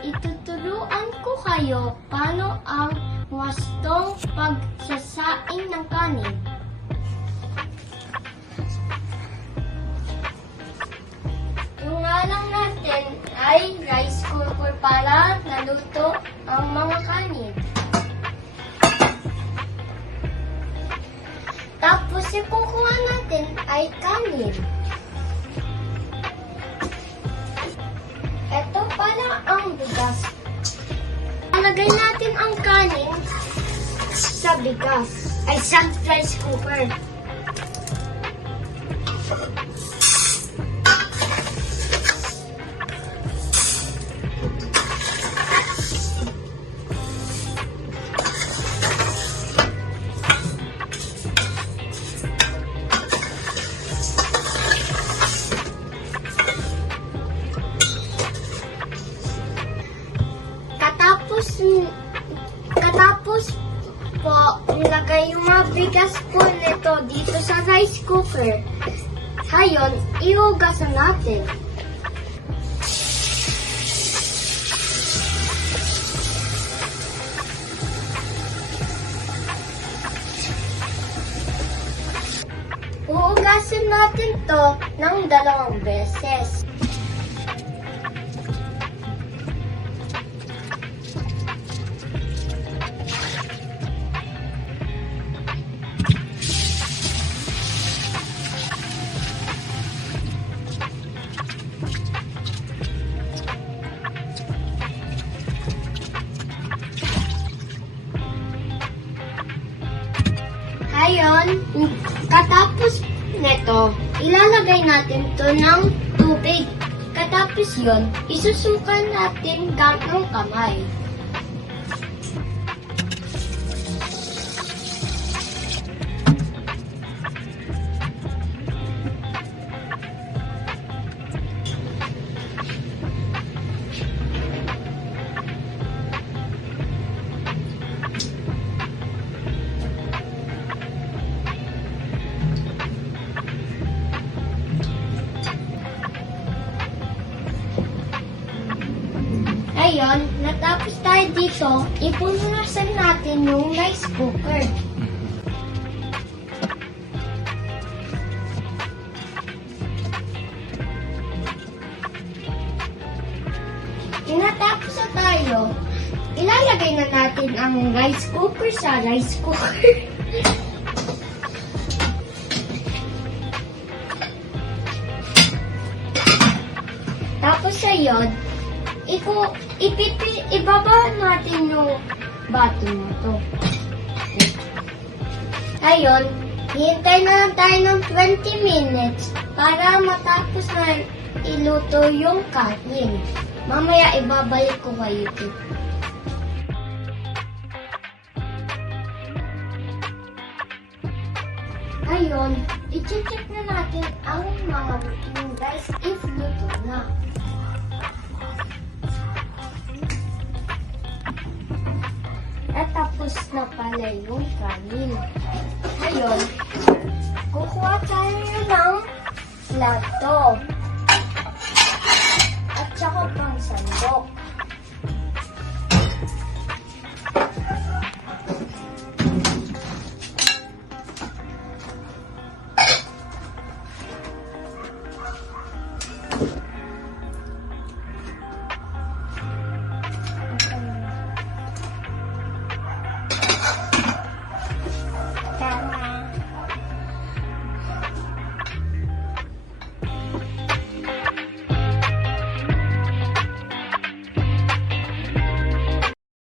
ituturuan ko kayo paano ang wastong pagsasaing ng kanin. Yung ngalang natin ay rice cooker para naluto ang mga kanin. Tapos yung kukuha natin ay kanin. Ito pala ang bigas. Alagay natin ang kanin sa bigas, ay sa rice cooker. Katapos po, nilagay yung mga bigas po nito dito sa rice cooker. Ngayon, ihugasan natin. Huhugasan natin to ng 2 beses. Ngayon, katapos nito, ilalagay natin to ng tubig. Katapos yon, isusukan natin gamit kamay. Ngayon, natapos tayo dito, ipunasan natin yung rice cooker. Natapos na tayo, ilalagay na natin ang rice cooker sa rice cooker. Tapos ayun, ibaba natin yung bato na to. Ayun, hintay na lang tayo ng 20 minutes para matapos na iluto yung kanin. Mamaya ibabalik ko kayo dito. Ayun, i-check na natin ang mga yung rice if luto na. At tapos na pala yung kanin. Ngayon, kukuha tayo ng plato.